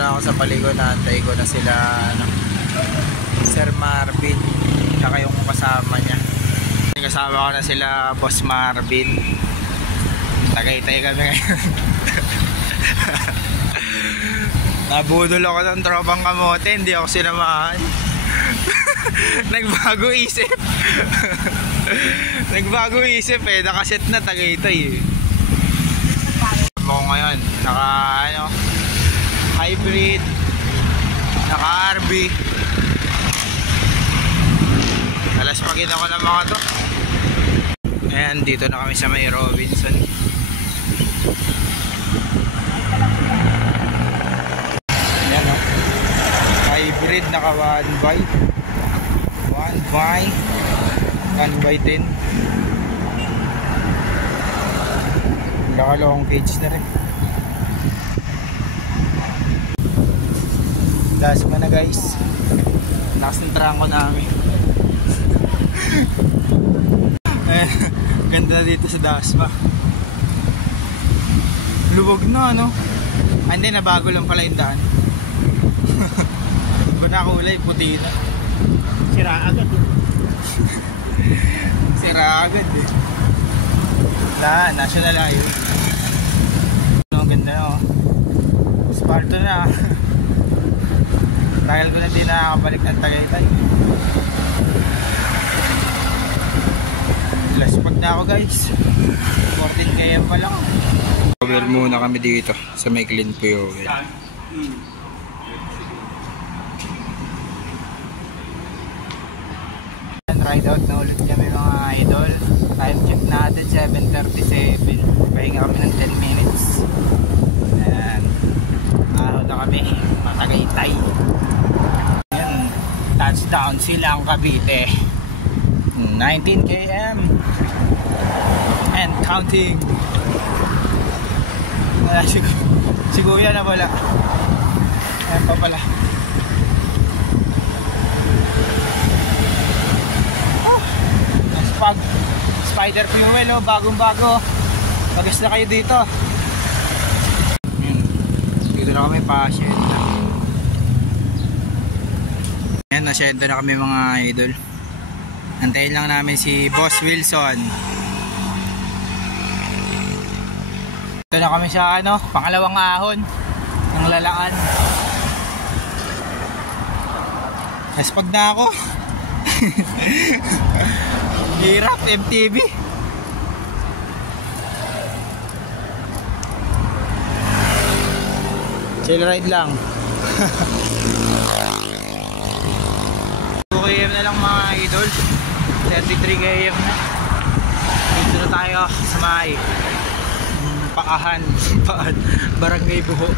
Ako sa paligo, naantay ko na sila Sir Marvin saka yung kasama niya. Kasama ko na sila Boss Marvin. Tagaytay kami ngayon. Nabudol ako ng tropang kamote, hindi ako sinamahan. Nagbago isip. Nagbago isip eh, nakaset na Tagaytay eh. Ako ngayon, naka ano, hybrid, naka RB. Alas pagin ako ng mga to. Ayan, dito na kami sa may Robinson. Ayan o, hybrid, naka 1x10. Naka long cage na rin. Dasma na guys. Nakasentrahan ko namin. Ganda dito sa Dasma. Lubog na no. Hindi, nabago lang pala yung daan. Iba na kulay, puti na. Sira agad eh. Sira agad eh. National Highway. Ang ganda no. Sparto na. Dahil ko na din nakakabalik ng Tagaytay. Last pag na ako guys. 14 km pa lang. Cover muna kami dito sa may Clean Fuel. Ride out na ulit kami mga idol. Time check natin 7:37. Pahinga kami ng 10 minutes. Ayan. Araw na kami Tagaytay. Ayan. Touchdown Silang Cavite. 19 km and counting. Si Kuya na wala. Ayan pa pala. Spider fuel oh, bagong bago. Bagas na kayo dito. Dito na kami pa-shed. Ayan, na-shed na kami mga idol. Antayin lang namin si Boss Wilson. Ito na kami sa ano, pangalawang ahon ng Lalaan. Naspag na ako. Hirap, MTV. Chill ride lang. 2 km na lang mga idol. 33 km na. Dito na tayo sa may Paahan, Barangay Buho.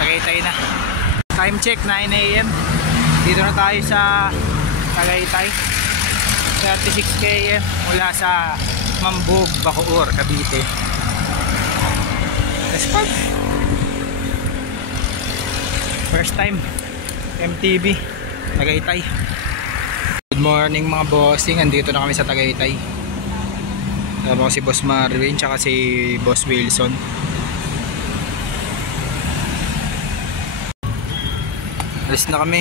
Tagaytay na. Time check 9 AM. Dito na tayo sa Tagaytay. 36 km mula sa Mambog, Bacoor, Cavite. Despag. First time MTV Tagaytay. Good morning mga bossing. Andito na kami sa Tagaytay. Tama ko si Boss Marvin tsaka si Boss Wilson. Alis na kami.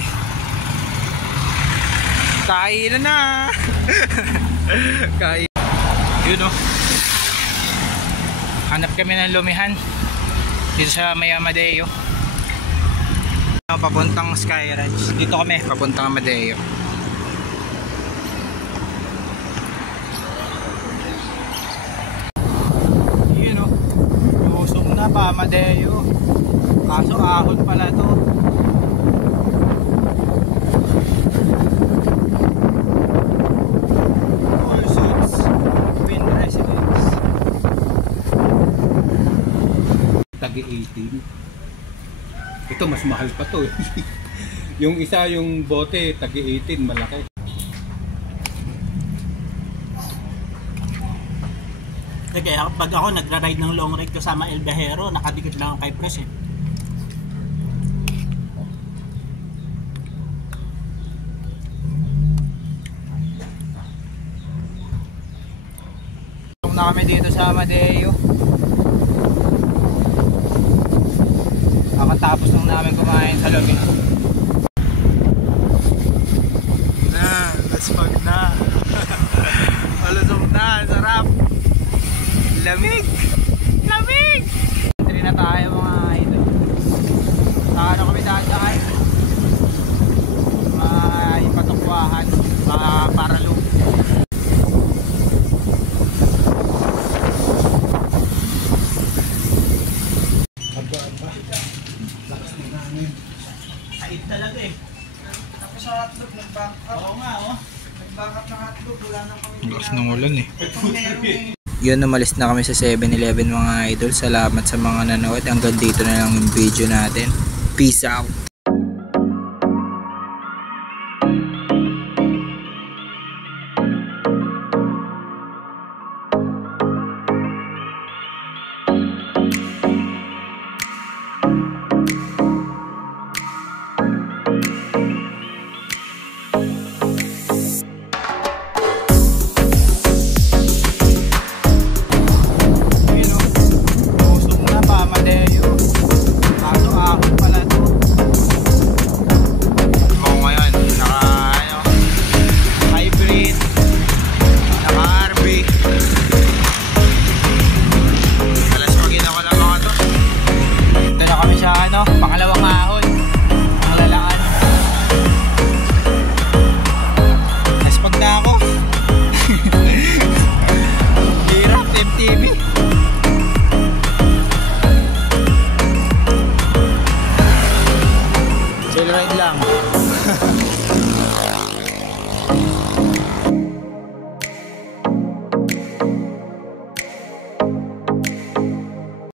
Kain na. Kain. Yun o. Hanap kami ng lumihan dito sa may Amadeo. Papuntang Sky Ranch. Dito kami papuntang Amadeo. Yun o. Lusong na pa Amadeo. Kaso ahon pala to. Tagi 18. Ito mas mahal pa to. Yung isa yung bote tagi 18 malaki. Kaya pag ako nagra-ride ng long ride kasama El Viajero, nakadikit lang ang kay Pres eh. Na kami dito sa Amadeo. kakatapos lang namin kumain sa lobby. Let's pag na. Malusog na, sarap. Lamig. Lamig. Entry na tayo mga idol. Saan na kami dadaan? May patukwahan, para loop. Lakas ng hangin. Ait talaga eh. Tapos sa hotdog, nag-back up. Oo nga oh. Nag-back up ng hotdog, wala nang kami. Lakas ng ulan eh. Meron Yun, umalis na kami sa 7-Eleven mga idol. Salamat sa mga nanood. Hanggang dito na lang yung video natin. Peace out.